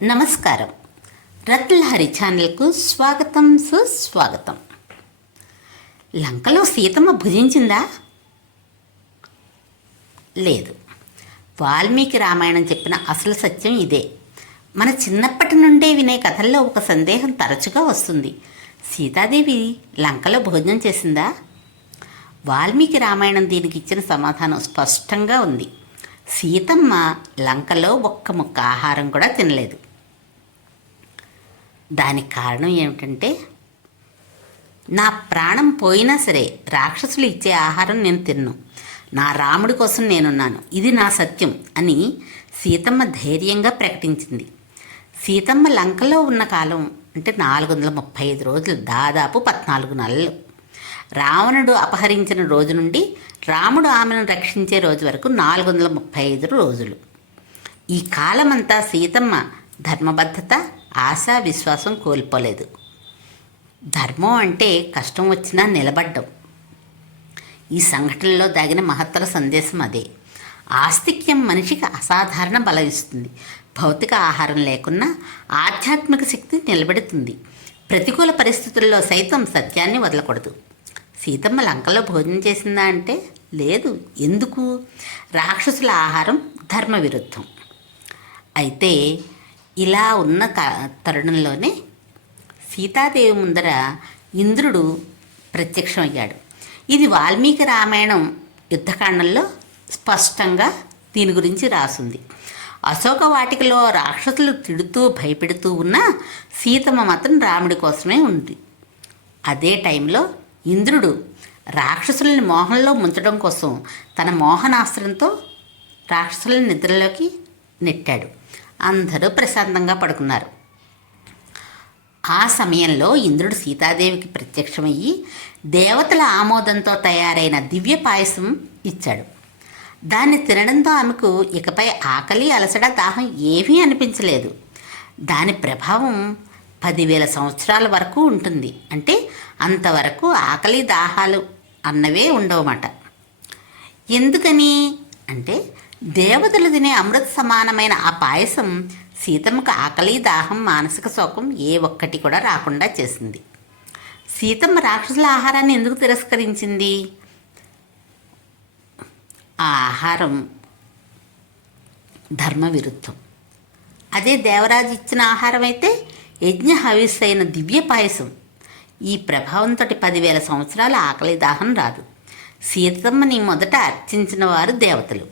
నమస్కారం. రత్నలహరి ఛానల్కు స్వాగతం, సుస్వాగతం. లంకలో సీతమ్మ భుజించిందా? లేదు. వాల్మీకి రామాయణం చెప్పిన అసలు సత్యం ఇదే. మన చిన్నప్పటి నుండే వినే కథల్లో ఒక సందేహం తరచుగా వస్తుంది. సీతాదేవి లంకలో భోజనం చేసిందా? వాల్మీకి రామాయణం దీనికి ఇచ్చిన సమాధానం స్పష్టంగా ఉంది. సీతమ్మ లంకలో ఒక్క ముక్క ఆహారం కూడా తినలేదు. దానికి కారణం ఏమిటంటే, నా ప్రాణం పోయినా సరే రాక్షసులు ఇచ్చే ఆహారం నేను తిన్ను, నా రాముడి కోసం నేనున్నాను, ఇది నా సత్యం అని సీతమ్మ ధైర్యంగా ప్రకటించింది. సీతమ్మ లంకలో ఉన్న కాలం అంటే 435 రోజులు, దాదాపు 14 నెలలు. రావణుడు అపహరించిన రోజు నుండి రాముడు ఆమెను రక్షించే రోజు వరకు 435 రోజులు. ఈ కాలమంతా సీతమ్మ ధర్మబద్ధత, ఆశ, విశ్వాసం కోల్పోలేదు. ధర్మం అంటే కష్టం వచ్చినా నిలబడ్డం. ఈ సంఘటనలో దాగిన మహత్తర సందేశం అదే. ఆస్తిక్యం మనిషికి అసాధారణ బలం ఇస్తుంది. భౌతిక ఆహారం లేకున్నా ఆధ్యాత్మిక శక్తి నిలబెడుతుంది. ప్రతికూల పరిస్థితుల్లో సైతం సత్యాన్ని వదలకూడదు. సీతమ్మ లంకలో భోజనం చేసిందా అంటే లేదు. ఎందుకు? రాక్షసుల ఆహారం ధర్మ విరుద్ధం. అయితే ఇలా ఉన్న తరుణంలోనే సీతాదేవి ముందర ఇంద్రుడు ప్రత్యక్షమయ్యాడు. ఇది వాల్మీకి రామాయణం యుద్ధకాండంలో స్పష్టంగా దీని గురించి రాసుంది. అశోక వాటికలో రాక్షసులు తిడుతూ భయపెడుతూ ఉన్న సీతమ్మ మాత్రం రాముడి కోసమే ఉంది. అదే టైంలో ఇంద్రుడు రాక్షసులని మోహంలో ముంచడం కోసం తన మోహనాస్త్రంతో రాక్షసులని నిద్రలోకి నెట్టాడు. అందరూ ప్రశాంతంగా పడుకున్నారు. ఆ సమయంలో ఇంద్రుడు సీతాదేవికి ప్రత్యక్షమయ్యి దేవతల ఆమోదంతో తయారైన దివ్య పాయసం ఇచ్చాడు. దాన్ని తినడంతో ఆమెకు ఇకపై ఆకలి, అలసట, దాహం ఏమీ అనిపించలేదు. దాని ప్రభావం 10,000 సంవత్సరాల వరకు ఉంటుంది. అంటే అంతవరకు ఆకలి, దాహాలు అన్నవే ఉండవన్నమాట. ఎందుకని అంటే దేవతలు తినే అమృత సమానమైన ఆ పాయసం సీతమ్మకు ఆకలి, దాహం, మానసిక శోకం ఏ ఒక్కటి కూడా రాకుండా చేసింది. సీతమ్మ రాక్షసుల ఆహారాన్ని ఎందుకు తిరస్కరించింది? ఆ ఆహారం ధర్మ విరుద్ధం. అదే దేవరాజు ఇచ్చిన ఆహారం అయితే యజ్ఞ హవిస్సైన దివ్య పాయసం. ఈ ప్రభావంతో 10,000 సంవత్సరాల ఆకలి, దాహం రాదు. సీతమ్మని మొదట అర్చించిన వారు దేవతలు.